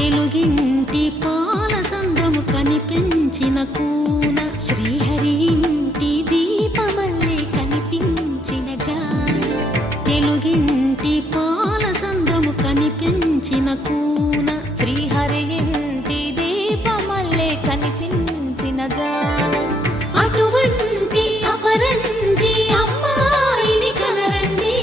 తెలుగింటి పాల సంద్రము కనిపించిన కూన శ్రీహరి ఇంటి దీపమల్లే కనిపించిన జాన తెలుగింటి పాల సంద్రము కనిపించిన కూన శ్రీహరి ఇంటి దీపమల్లే కనిపించిన జాన అటువంటి అపరంజి అమ్మాయిని కనరండి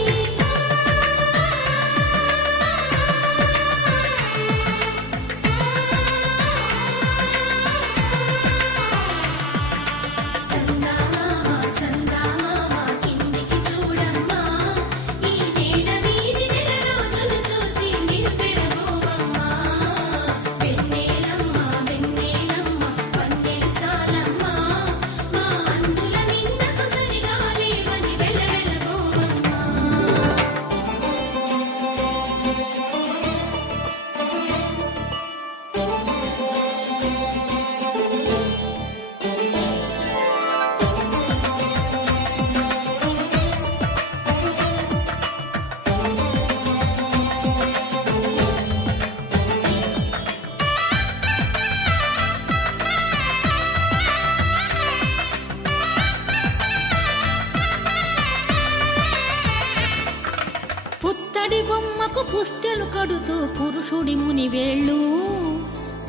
పుత్తడి బొమ్మకు పుస్తెలు కడుతూ పురుషుడి మునివేళ్ళు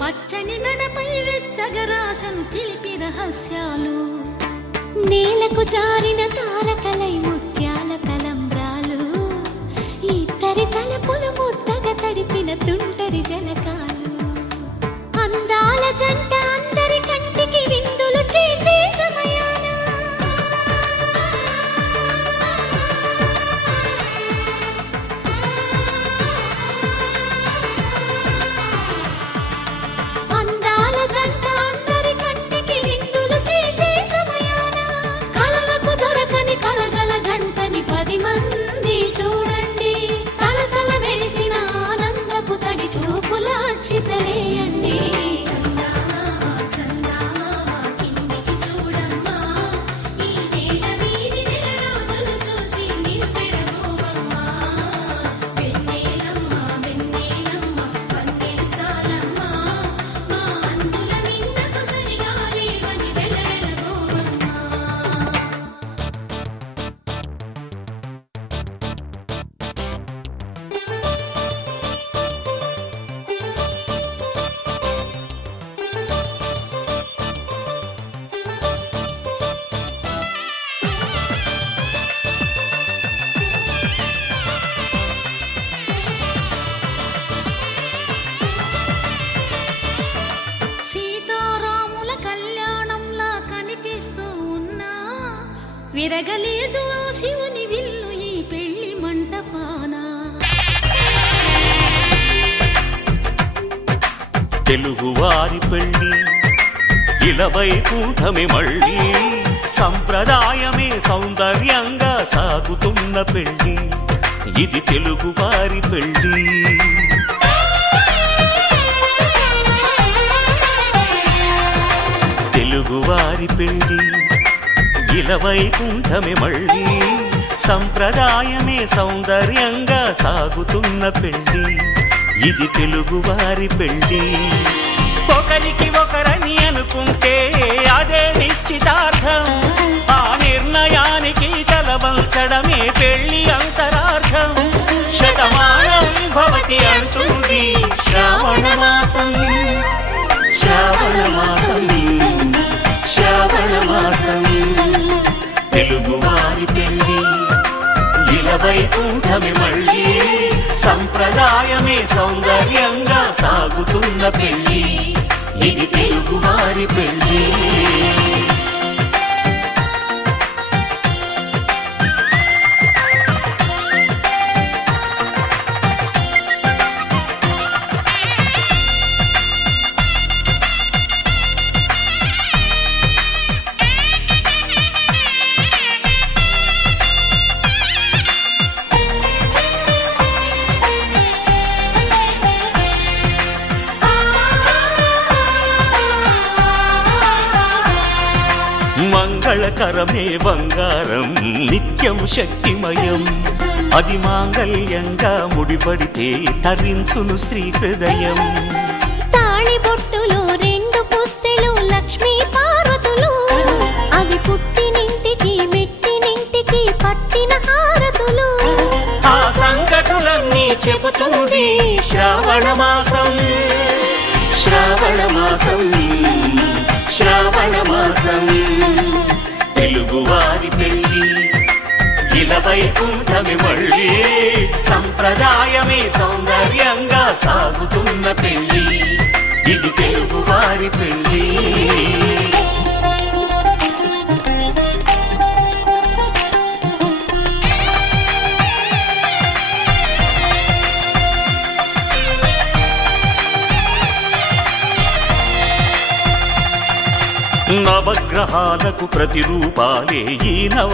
పచ్చని నడపై వెచ్చగరాసను చిలిపి రహస్యాలు నేలకు జారిన తారకలై ముత్యాల తలంబ్రాలు ఇద్దరి తలపులు ముద్దగా తడిపిన తుంటరి జలకాలు అందాల జంట అందరి కంటికి విందులు చేసే సమయాన అందాల జంట అందరి కంటికి విందులు చేసే సమయాన కలలకు దొరకని కలగల జంటని 10 మంది చూడండి తలతల మెరిసిన ఆనందపు తడి చూపుల అచ్చితలేయండి సీతారాముల కళ్యాణంలా కనిపిస్తూ ఉన్నా విరగలేదు ఆ శివుని విల్లు ఈ పెళ్లి మంటపాన తెలుగువారి పెళ్లి ఇలవై కూటమి మళ్ళీ సంప్రదాయమే సౌందర్యంగా సాగుతున్న పెళ్లి ఇది తెలుగువారి పెళ్లి తెలుగువారి పెళ్లి ఇలవై కూటమి మళ్ళీ సంప్రదాయమే సౌందర్యంగా సాగుతున్న పెళ్లి ఇది తెలుగువారి పెళ్లి ఒకరికి ఒకరని అనుకుంటే అదే నిశ్చితార్థం ఆ నిర్ణయానికి తలవంచడమే పెళ్లి అంతరార్థం శతమానం భవతి అంటుంది శ్రావణ మాసం శ్రావణ మాసం శ్రావణ మాసం తెలుగువారి పెళ్లి ఇలవై కూటమి మళ్ళీ సంప్రదాయమే సౌందర్యంగా సాగుతున్న పెళ్లి ఇది తెలుగువారి పెళ్లి మంగళకరమే బంగారం నిత్యం శక్తిమయం అది మాంగళ్యంగా ముడిపడితే తరించును స్త్రీ హృదయం చెబుతుంది శ్రావణ మాసం శ్రావణ మాసం శ్రావణ మాసం తెలుగువారి పెళ్ళి ఇలా వైకుంఠమి మళ్ళీ సంప్రదాయమే సౌందర్యంగా సాగుతున్న పెళ్ళి ఇది తెలుగువారి పెళ్ళి నవగ్రహాలకు ప్రతిరూపాలే ఈ నవ